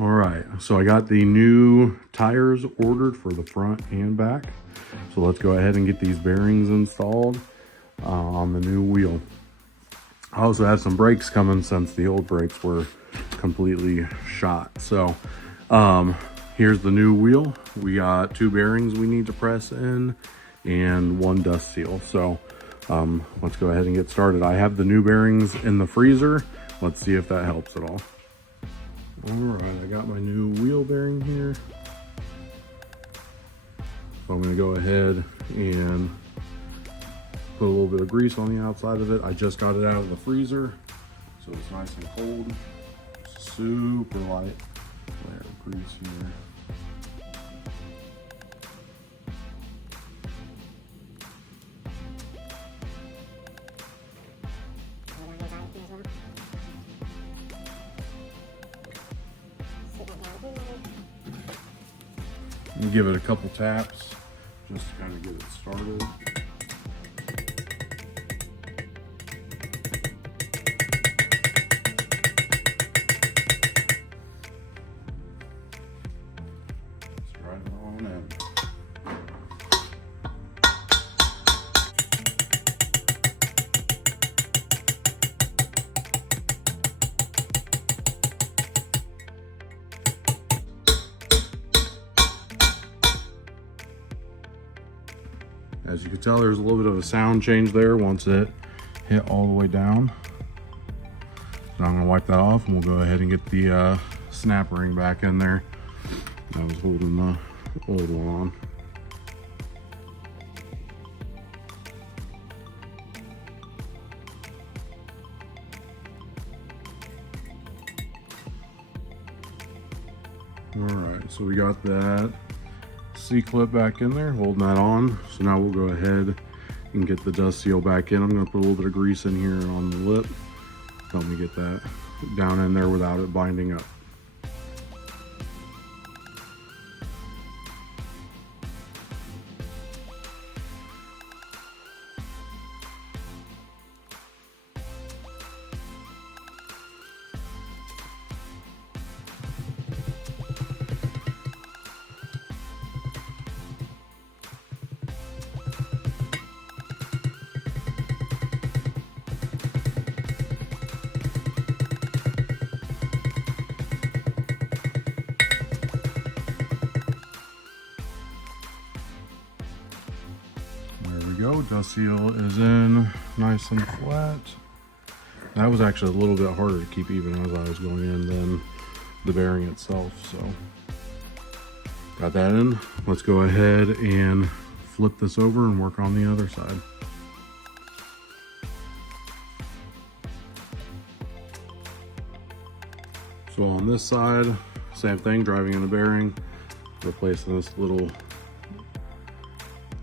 All right, so I got the new tires ordered for the front and back. So let's go ahead and get these bearings installed on the new wheel. I also have some brakes coming since the old brakes were completely shot. So here's the new wheel. We got 2 bearings we need to press in and 1 dust seal. So let's go ahead and get started. I have the new bearings in the freezer. Let's see if that helps at all. All right, I got my new wheel bearing here. So I'm gonna go ahead and put a little bit of grease on the outside of it. I just got it out of the freezer, so it's nice and cold. Super light layer of grease here. And give it a couple taps just to kind of get it started. Just drive it on in. As you can tell, there's a little bit of a sound change there once it hit all the way down. So I'm gonna wipe that off and we'll go ahead and get the snap ring back in there. I was holding the old one on. All right, so we got that C-clip back in there, holding that on. So now we'll go ahead and get the dust seal back in. I'm gonna put a little bit of grease in here on the lip. Help me get that down in there without it binding up. There we go, dust seal is in nice and flat. That was actually a little bit harder to keep even as I was going in than the bearing itself, so. Got that in. Let's go ahead and flip this over and work on the other side. So on this side, same thing, driving in a bearing, replacing this little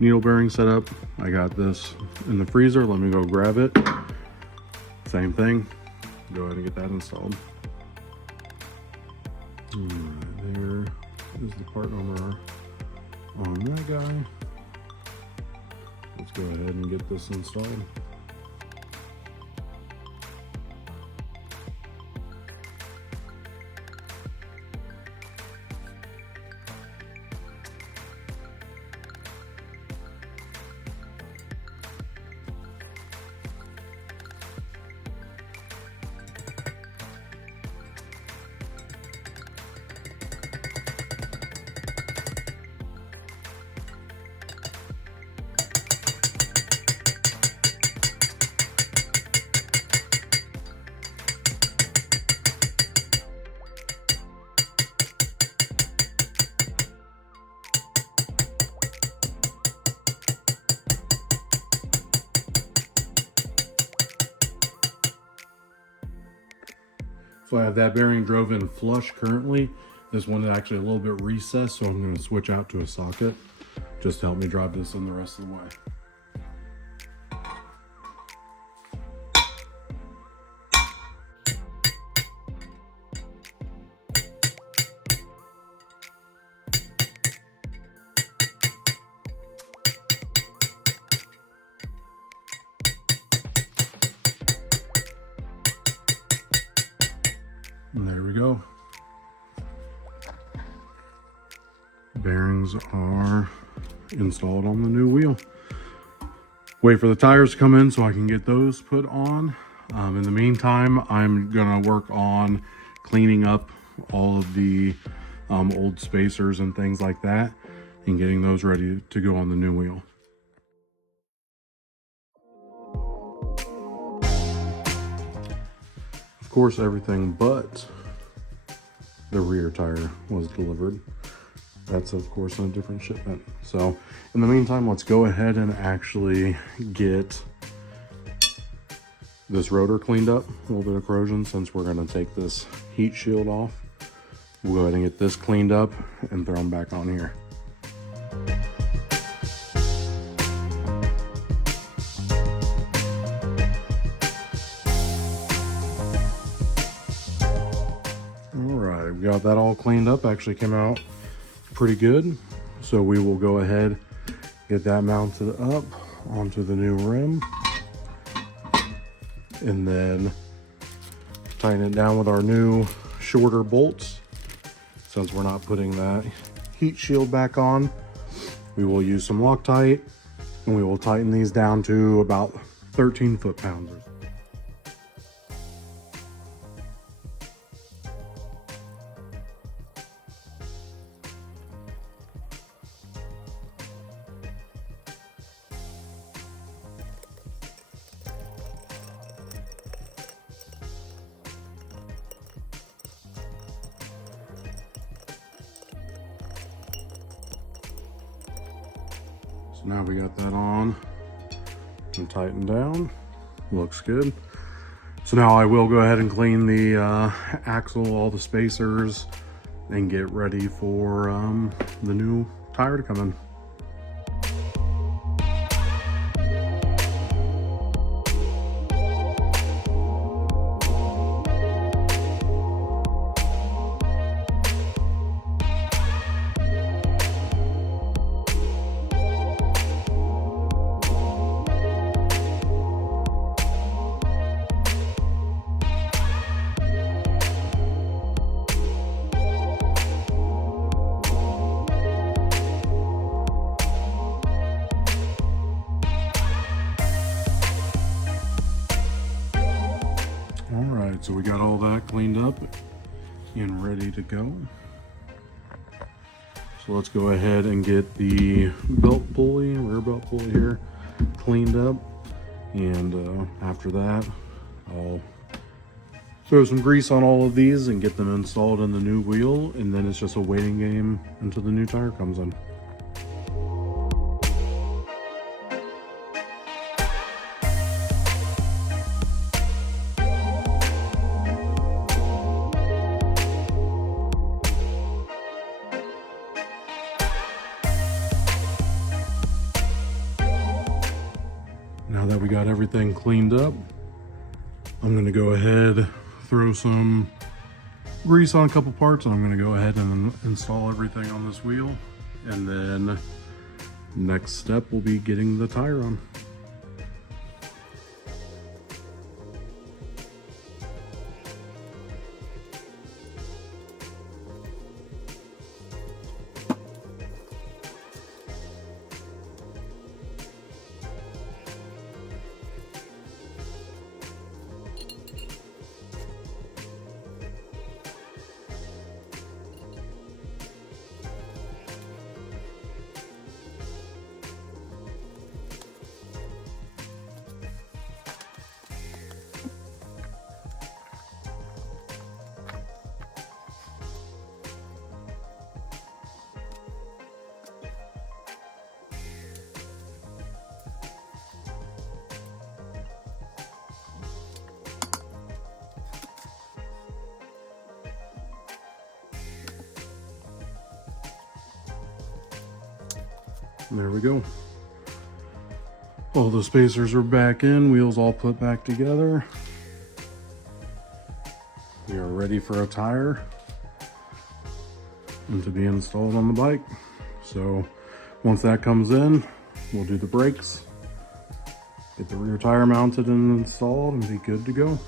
needle bearing setup. I got this in the freezer. Let me go grab it. Same thing. Go ahead and get that installed. All right, there is the part number on that guy. Let's go ahead and get this installed. So I have that bearing drove in flush currently. This one is actually a little bit recessed, so I'm going to switch out to a socket just to help me drive this in the rest of the way. And there we go. Bearings are installed on the new wheel. Wait for the tires to come in so I can get those put on. In the meantime, I'm gonna work on cleaning up all of the old spacers and things like that and getting those ready to go on the new wheel. Of course, everything but the rear tire was delivered. That's of course in a different shipment. So in the meantime, let's go ahead and actually get this rotor cleaned up. A little bit of corrosion since we're gonna take this heat shield off. We'll go ahead and get this cleaned up and throw them back on here. We got that all cleaned up. Actually came out pretty good. So we will go ahead, get that mounted up onto the new rim, and then tighten it down with our new shorter bolts. Since we're not putting that heat shield back on, we will use some Loctite and we will tighten these down to about 13 foot-pounds. So now we got that on and tightened down. Looks good. So now I will go ahead and clean the axle, all the spacers, and get ready for the new tire to come in. So we got all that cleaned up and ready to go. So let's go ahead and get the belt pulley, rear belt pulley here, cleaned up. And after that, I'll throw some grease on all of these and get them installed in the new wheel. And then it's just a waiting game until the new tire comes in. Now that we got everything cleaned up, I'm gonna go ahead, throw some grease on a couple parts, and I'm gonna go ahead and install everything on this wheel. And then next step will be getting the tire on. There we go. All the spacers are back in, wheels all put back together. We are ready for a tire and to be installed on the bike. So once that comes in, we'll do the brakes, get the rear tire mounted and installed, and be good to go.